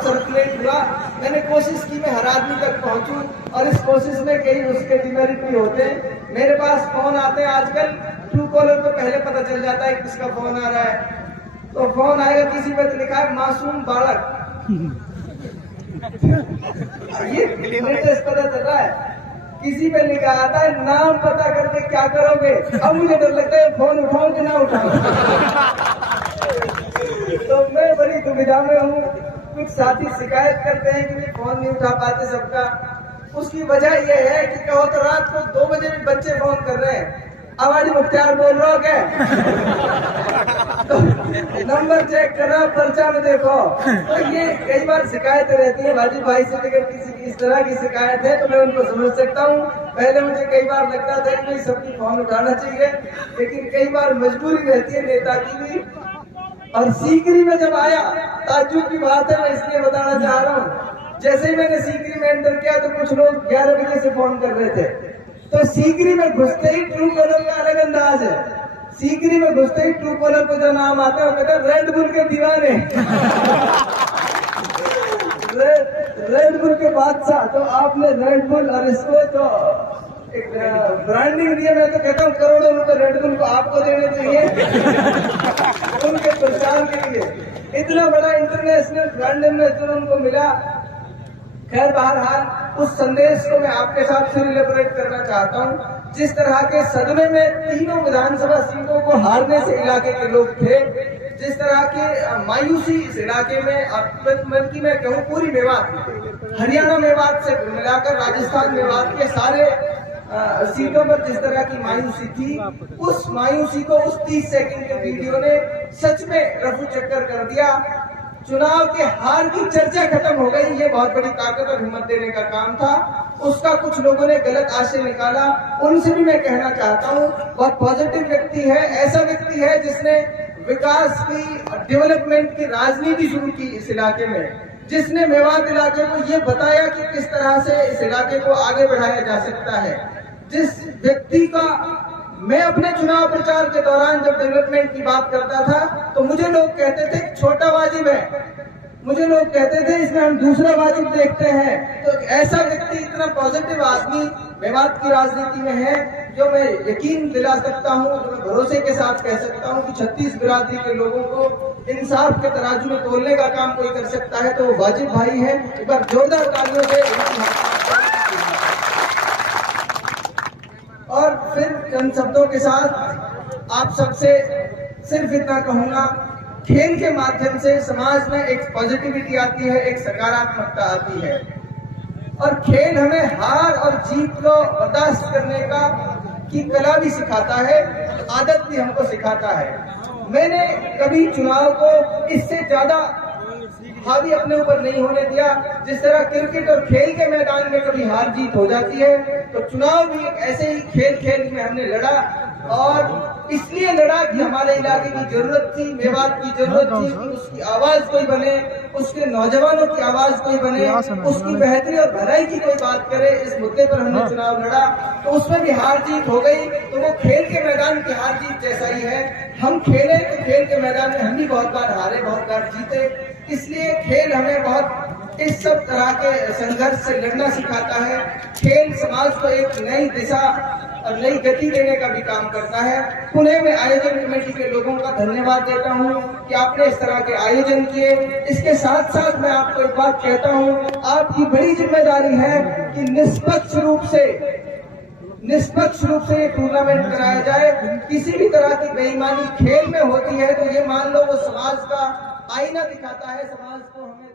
बहुत सर्कुलेट हुआ। मैंने कोशिश की मैं हर आदमी तक पहुंचूं, और इस कोशिश में कई उसके डिमेरिट भी होते हैं। मेरे पास फोन आते हैं आजकल, ट्रू कॉलर पे पहले पता चल जाता है किसका फोन आ रहा है। तो फोन आएगा, किसी पे लिखा है मासूम बालक, ये लेटेस्ट पता चल रहा है। किसी पे लिखा आता है नाम पता करके क्या करोगे। अब मुझे डर लगता है फोन उठाऊं कि ना उठाऊं। तो मैं बड़ी दुविधा में हूँ। कुछ साथी शिकायत करते हैं कि फोन नहीं उठा पाते सबका। उसकी वजह यह है कि कहो तो रात को 2 बजे भी बच्चे फोन कर रहे हैं, आवाजी मुख्तियार बोल रहा हो क्या? तो नंबर चेक करा, पर्चा में देखो। तो ये कई बार शिकायतें रहती है। वाजिब भाई से अगर किसी की इस तरह की शिकायत है तो मैं उनको समझ सकता हूँ। पहले मुझे कई बार लगता था कि सबकी फोन उठाना चाहिए, लेकिन कई बार मजबूरी रहती है नेता की भी। और सीकरी में जब आया, ताज्जुब की बात है, मैं इसलिए बताना चाह रहा हूँ। जैसे ही मैंने सीकरी में एंटर किया तो कुछ लोग 11 बजे से फोन कर रहे थे। तो सीकरी में घुसते ही ट्रू कॉलर का अलग अंदाज है। सीकरी में घुसते ही ट्रू कॉलर को जो नाम आता है वो कहता है रेड बुल के दीवाने। रेड बुल के बादशाह। तो आपने रेड बुल और इसको तो एक ब्रांडिंग दिया। मैं तो कहता हूँ करोड़ों रुपए रेड बुल को आपको देने चाहिए उनके प्रचार के लिए। इतना बड़ा इंटरनेशनल ब्रांड एम्बेसडर उनको मिला। खैर बहरहाल उस संदेश को मैं आपके साथ फिर इलेबोरेट करना चाहता हूँ। जिस तरह के सदमे में 3 विधानसभा सीटों को हारने से इलाके के लोग थे, जिस तरह की मायूसी इस इलाके में, मन की मैं कहूँ पूरी मेवात, हरियाणा मेवात से मिलाकर राजस्थान मेवात के सारे सीटों पर जिस तरह की मायूसी थी, उस मायूसी को उस 30 सेकंड के वीडियो ने सच में रफू चक्कर कर दिया। चुनाव के हार की चर्चा खत्म हो गई। ये बहुत बड़ी ताकत और हिम्मत देने का काम था। उसका कुछ लोगों ने गलत आशय निकाला। उनसे भी मैं कहना चाहता हूँ, बहुत पॉजिटिव व्यक्ति है, ऐसा व्यक्ति है जिसने विकास की, डेवलपमेंट की राजनीति शुरू की इस इलाके में, जिसने मेवात इलाके को ये बताया कि किस तरह से इस इलाके को आगे बढ़ाया जा सकता है। जिस व्यक्ति का मैं अपने चुनाव प्रचार के दौरान जब डेवलपमेंट की बात करता था तो मुझे लोग कहते थे छोटा वाजिब है, मुझे लोग कहते थे इसमें हम दूसरा वाजिब देखते हैं। तो ऐसा व्यक्ति, इतना पॉजिटिव आदमी मेवात की राजनीति में है, जो मैं यकीन दिला सकता हूँ, जो मैं भरोसे के साथ कह सकता हूँ कि 36 बिरादरी के लोगों को इंसाफ के तराजू में तोलने का काम कोई कर सकता है तो वो वाजिब भाई है। एक बार जोरदार तालियों से। और फिर चंद शब्दों के साथ आप सबसे सिर्फ इतना कहूंगा, खेल के माध्यम से समाज में एक पॉजिटिविटी आती है, एक सकारात्मकता आती है। और खेल हमें हार और जीत को बर्दाश्त करने की कला भी सिखाता है, आदत भी हमको सिखाता है। मैंने कभी चुनाव को इससे ज्यादा हावी अपने ऊपर नहीं होने दिया। जिस तरह क्रिकेट और खेल के मैदान में कभी हार जीत हो जाती है, तो चुनाव भी एक ऐसे ही खेल में हमने लड़ा, और इसलिए लड़ा कि हमारे इलाके की जरूरत थी, मेवात की जरूरत थी कि उसकी आवाज कोई बने, उसके नौजवानों की आवाज कोई बने, उसकी बेहतरी और भलाई की कोई बात करे। इस मुद्दे पर हमने चुनाव लड़ा, तो उसमें भी हार जीत हो गई। तो वो खेल के मैदान की हार जीत जैसा ही है। हम खेले तो खेल के मैदान में हम भी बहुत बार हारे, बहुत बार जीते। इसलिए खेल हमें बहुत इस सब तरह के संघर्ष से लड़ना सिखाता है। खेल समाज को एक नई दिशा और नई गति देने का भी काम करता है। पुणे में आयोजन कमेटी के लोगों का धन्यवाद देता हूं कि आपने इस तरह के आयोजन किए। इसके साथ साथ मैं आपको एक बात कहता हूं, आपकी बड़ी जिम्मेदारी है कि निष्पक्ष रूप से ये टूर्नामेंट कराया जाए। किसी भी तरह की बेईमानी खेल में होती है तो ये मान लो वो समाज का आईना दिखाता है, समाज को हमें